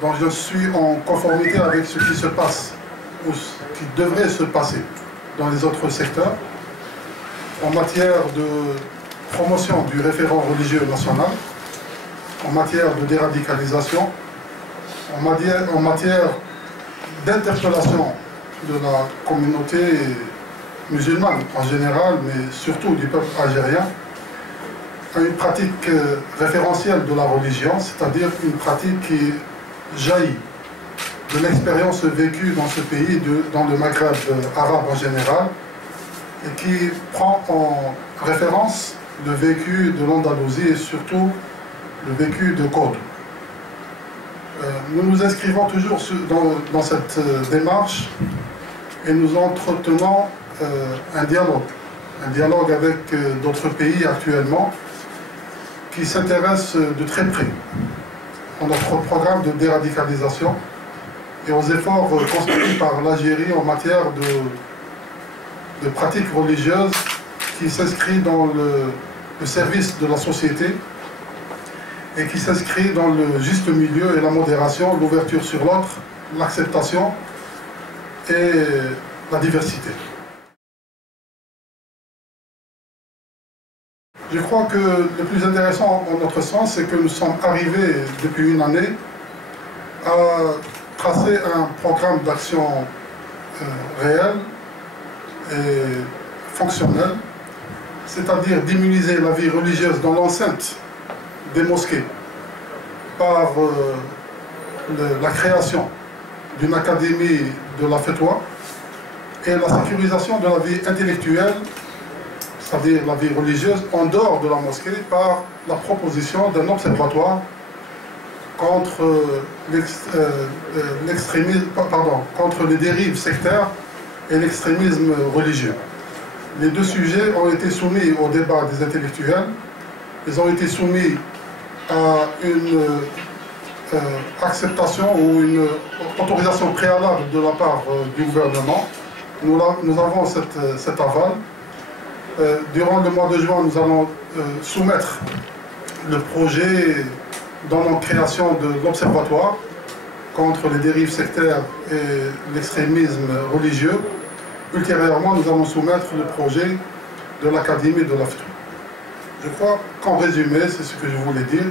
Donc je suis en conformité avec ce qui se passe, ou ce qui devrait se passer dans les autres secteurs, en matière de promotion du référent religieux national, en matière de déradicalisation, en matière d'interpellation de la communauté musulmane en général, mais surtout du peuple algérien, à une pratique référentielle de la religion, c'est-à-dire une pratique qui jaillit de l'expérience vécue dans ce pays, dans le Maghreb arabe en général, et qui prend en référence le vécu de l'Andalousie et surtout le vécu de Cordoue. Nous nous inscrivons toujours dans cette démarche et nous entretenons un dialogue avec d'autres pays actuellement qui s'intéressent de très près à notre programme de déradicalisation et aux efforts consentis par l'Algérie en matière de pratiques religieuses qui s'inscrit dans le service de la société et qui s'inscrit dans le juste milieu et la modération, l'ouverture sur l'autre, l'acceptation et la diversité. Je crois que le plus intéressant en notre sens, c'est que nous sommes arrivés depuis une année à tracer un programme d'action réel et fonctionnel, c'est-à-dire d'immuniser la vie religieuse dans l'enceinte des mosquées par la création d'une académie de la Fetwa et la sécurisation de la vie intellectuelle, c'est-à-dire la vie religieuse, en dehors de la mosquée par la proposition d'un observatoire contre contre les dérives sectaires et l'extrémisme religieux. Les deux sujets ont été soumis au débat des intellectuels, ils ont été soumis à une acceptation ou une autorisation préalable de la part du gouvernement. Nous avons cet aval. Durant le mois de juin, nous allons soumettre le projet dans la création de l'observatoire contre les dérives sectaires et l'extrémisme religieux. Ultérieurement, nous allons soumettre le projet de l'Académie de la Fetwa. Je crois qu'en résumé, c'est ce que je voulais dire.